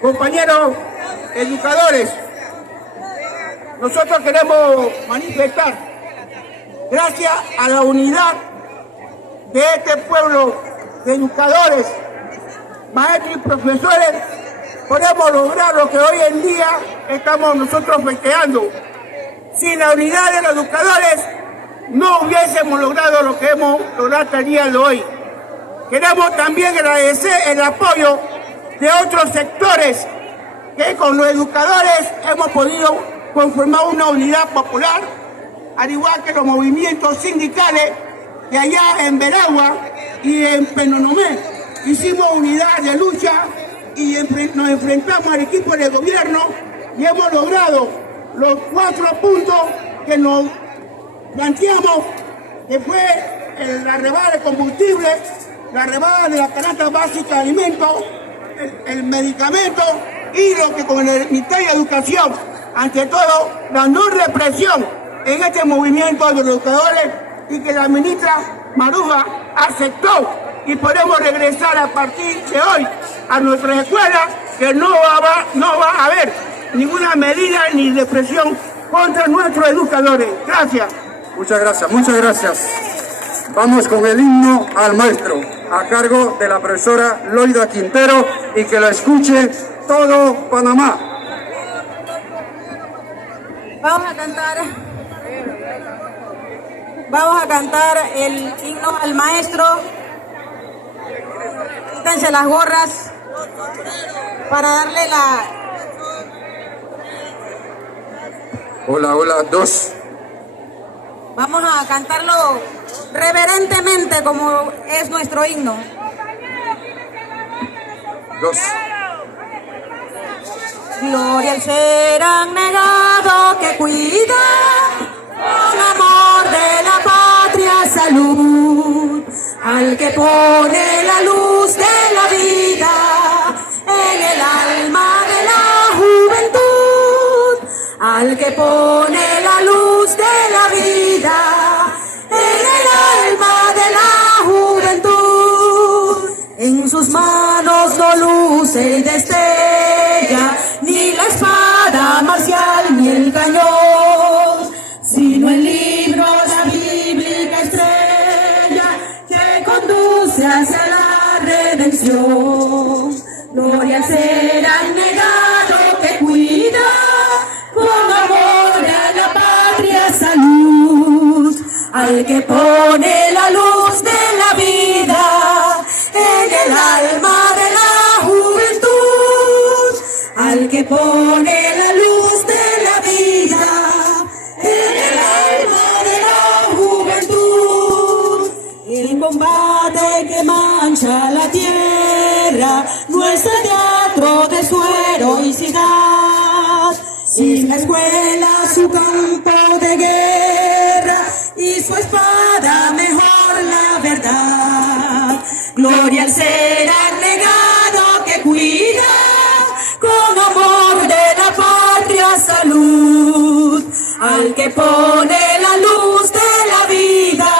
Compañeros educadores, nosotros queremos manifestar, gracias a la unidad de este pueblo de educadores, maestros y profesores, podemos lograr lo que hoy en día estamos nosotros festejando. Sin la unidad de los educadores no hubiésemos logrado lo que hemos logrado hasta el día de hoy. Queremos también agradecer el apoyo de otros sectores que con los educadores hemos podido conformar una unidad popular, al igual que los movimientos sindicales de allá en Veragua y en Penonomé. Hicimos unidad de lucha y nos enfrentamos al equipo de gobierno y hemos logrado los 4 puntos que nos planteamos, que fue la rebada de combustible, la rebada de la canasta básica de alimentos, el medicamento y lo que con el Ministerio de Educación, ante todo, la no represión en este movimiento de los educadores y que la ministra Maruja aceptó y podemos regresar a partir de hoy a nuestras escuelas, que no va a haber ninguna medida ni represión contra nuestros educadores. Gracias. Muchas gracias, muchas gracias. Vamos con el himno al maestro, a cargo de la profesora Loida Quintero, y que lo escuche todo Panamá. Vamos a cantar el himno al maestro. Quítense las gorras para darle la... Hola, hola, 2. Vamos a cantarlo reverentemente como es nuestro himno. 2. Gloria al ser abnegado que cuida con amor de la patria salud, al que pone la luz de la vida en el alma de la juventud, al que pone la luz de la vida en el alma de la juventud. En sus manos no luce y destella ni la espada marcial ni el cañón, sino el libro, la bíblica estrella que conduce hacia la redención. Gloria al ser abnegado que cuida con amor a la patria salud, al que pone la luz de la vida en el alma de la juventud, al que pone la luz de la vida en el alma de la juventud. El combate que mancha la tierra no es el teatro de su heroicidad, sin la escuela su campo de guerra y su espada mejor la verdad. Gloria al ser abnegado que cuida con amor de la patria salud, al que pone la luz de la vida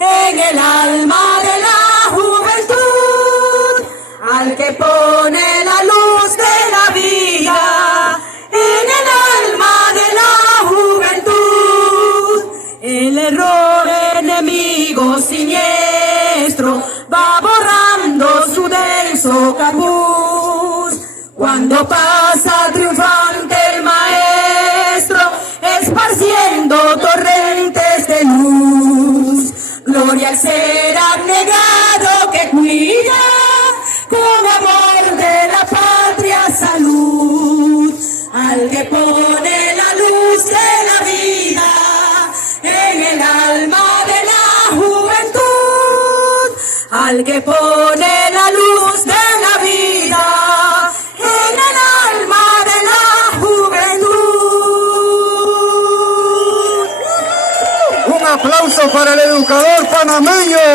en el alma de la juventud, al que pone la luz de la vida en el alma de la juventud. El error enemigo siniestro va borrando su denso capuz, cuando pasa triunfante el maestro, esparciendo torrentes de luz. Gloria al ser abnegado que cuida con amor de la patria salud, al que pone la luz de la vida en el alma de la juventud, al que pone la luz de la vida en el alma de la juventud. Un aplauso para el educador panameño.